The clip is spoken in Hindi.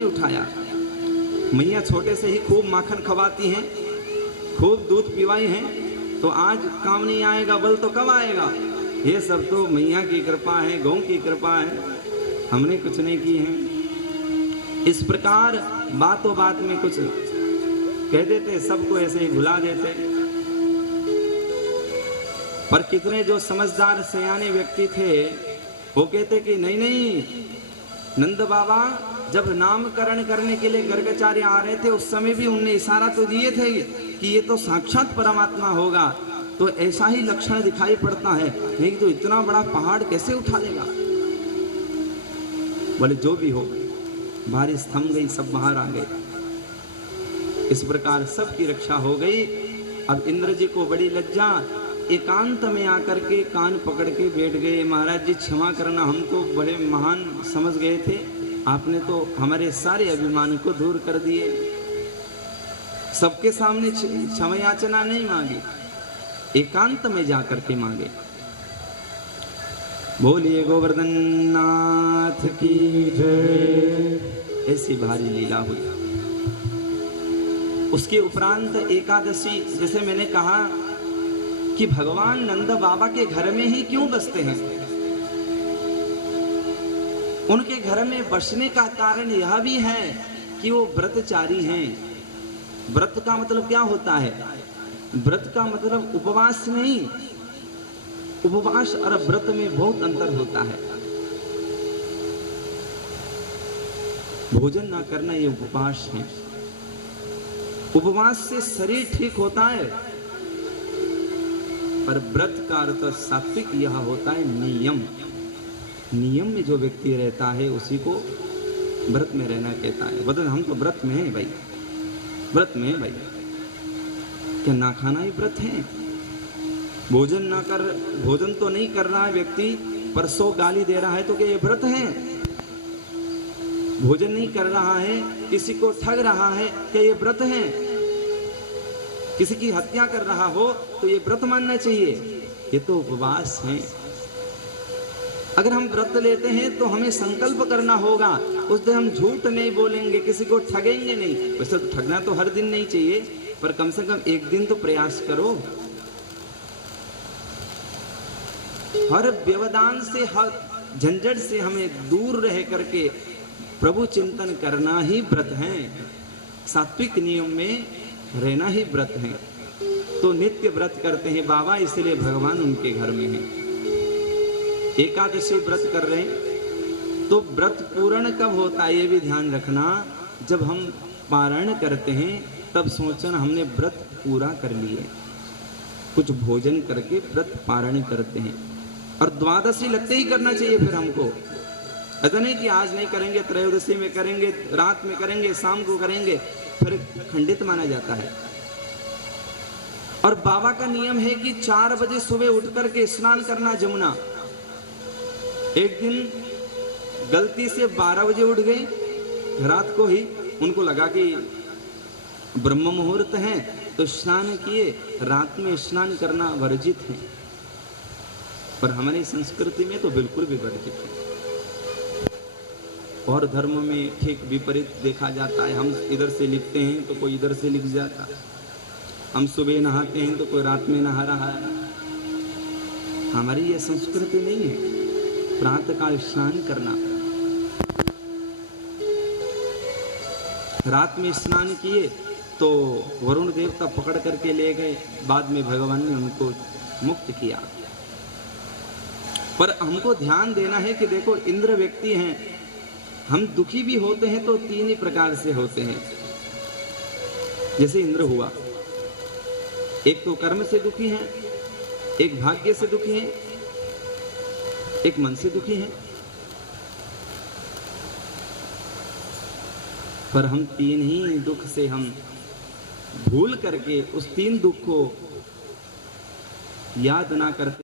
उठाया। मैया छोटे से ही खूब माखन खवाती हैं, खूब दूध पिवाई हैं, तो आज काम नहीं आएगा, बल तो कब आएगा? ये सब तो मैया की कृपा है, गौ की कृपा है, हमने कुछ नहीं की है। इस प्रकार बातों बात में कुछ कह देते, सबको ऐसे ही भुला देते। पर कितने जो समझदार सयाने व्यक्ति थे वो कहते कि नहीं नहीं, नंद बाबा जब नामकरण करने के लिए गर्गाचार्य आ रहे थे उस समय भी उनने इशारा तो दिए थे कि ये तो साक्षात परमात्मा होगा, तो ऐसा ही लक्षण दिखाई पड़ता है, नहीं तो इतना बड़ा पहाड़ कैसे उठा लेगा। बोले जो भी हो, बारिश थम गई, सब बाहर आ गए। इस प्रकार सबकी रक्षा हो गई। अब इंद्र जी को बड़ी लज्जा, एकांत में आकर के कान पकड़ के बैठ गए। महाराज जी क्षमा करना, हम तो बड़े महान समझ गए थे, आपने तो हमारे सारे अभिमान को दूर कर दिए। सबके सामने क्षमा याचना नहीं मांगी, एकांत में जाकर के मांगे। बोलिए गोवर्धन नाथ की जय। ऐसी भारी लीला हुई। उसके उपरांत एकादशी, जैसे मैंने कहा कि भगवान नंद बाबा के घर में ही क्यों बसते हैं, उनके घर में बसने का कारण यह भी है कि वो व्रतचारी हैं। व्रत का मतलब क्या होता है? व्रत का मतलब उपवास नहीं, उपवास और व्रत में बहुत अंतर होता है। भोजन ना करना ये उपवास है। उपवास से शरीर ठीक होता है, पर व्रत का अर्थ सात्विक यह होता है नियम। नियम में जो व्यक्ति रहता है उसी को व्रत में रहना कहता है। बदल हम तो व्रत में हैं भाई, व्रत में हैं भाई। क्या ना खाना ही व्रत है? भोजन ना कर, भोजन तो नहीं कर रहा है व्यक्ति, पर 100 गाली दे रहा है, तो क्या ये व्रत है? भोजन नहीं कर रहा है, किसी को ठग रहा है, क्या ये व्रत है? किसी की हत्या कर रहा हो तो ये व्रत मानना चाहिए? ये तो उपवास है। अगर हम व्रत लेते हैं तो हमें संकल्प करना होगा, उस दिन हम झूठ नहीं बोलेंगे, किसी को ठगेंगे नहीं। वैसे तो ठगना तो हर दिन नहीं चाहिए, पर कम से कम एक दिन तो प्रयास करो। हर व्यवधान से, हर झंझट से हमें दूर रह करके प्रभु चिंतन करना ही व्रत है। सात्विक नियम में रहना ही व्रत है। तो नित्य व्रत करते हैं बाबा, इसलिए भगवान उनके घर में है। एकादशी व्रत कर रहे हैं तो व्रत पूर्ण कब होता है ये भी ध्यान रखना। जब हम पारायण करते हैं तब सोचना हमने व्रत पूरा कर लिए, कुछ भोजन करके व्रत पारायण करते हैं। और द्वादशी लगते ही करना चाहिए फिर हमको। ऐसा नहीं कि आज नहीं करेंगे, त्रयोदशी में करेंगे, रात में करेंगे, शाम को करेंगे, फिर खंडित माना जाता है। और बाबा का नियम है कि 4 बजे सुबह उठ करके स्नान करना जमुना। एक दिन गलती से 12 बजे उठ गए रात को ही, उनको लगा कि ब्रह्म मुहूर्त है तो स्नान किए। रात में स्नान करना वर्जित है, पर हमारी संस्कृति में तो बिल्कुल भी वर्जित है। और धर्म में ठीक विपरीत देखा जाता है। हम इधर से लिखते हैं तो कोई इधर से लिख जाता, हम सुबह नहाते हैं तो कोई रात में नहा रहा है। हमारी ये संस्कृति नहीं है प्रातःकाल स्नान करना। रात में स्नान किए तो वरुण देवता पकड़ करके ले गए, बाद में भगवान ने उनको मुक्त किया। पर हमको ध्यान देना है कि देखो इंद्र व्यक्ति हैं, हम दुखी भी होते हैं तो 3 ही प्रकार से होते हैं। जैसे इंद्र हुआ, एक तो कर्म से दुखी हैं, एक भाग्य से दुखी हैं, एक मन से दुखी हैं। पर हम 3 ही दुख से हम भूल करके उस 3 दुख को याद ना करते